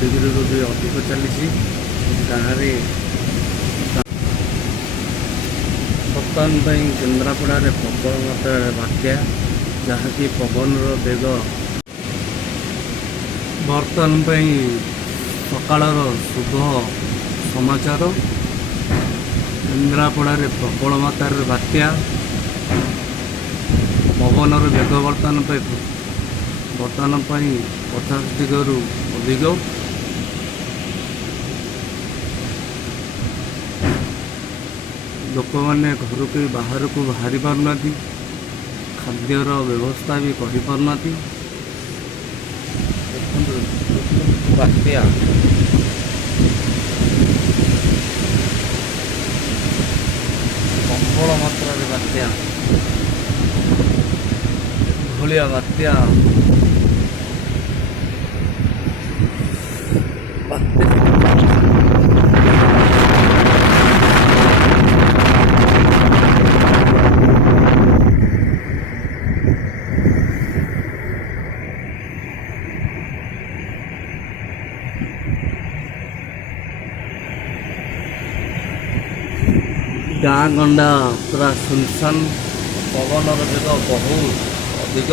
degree रू भी अधिक चली गाँव में बर्तमान केन्द्रापड़ा प्रबल मात्रा बात्या जहाँकि पवन बेग बर्तमान सकाल शुभ समाचार केन्द्रापड़ा प्रबल मात्रा बात्या पवन बेग बर्तमान 50 दिगरू अधिक लोक मैंने घर को बाहर को बाहरी पारना खाद्यर व्यवस्था भी करना बात्या प्रबल मात्रा बात्या भलिया बात्या गाँ गंडा पूरा सुनसान पवन बेग बहुत अधिक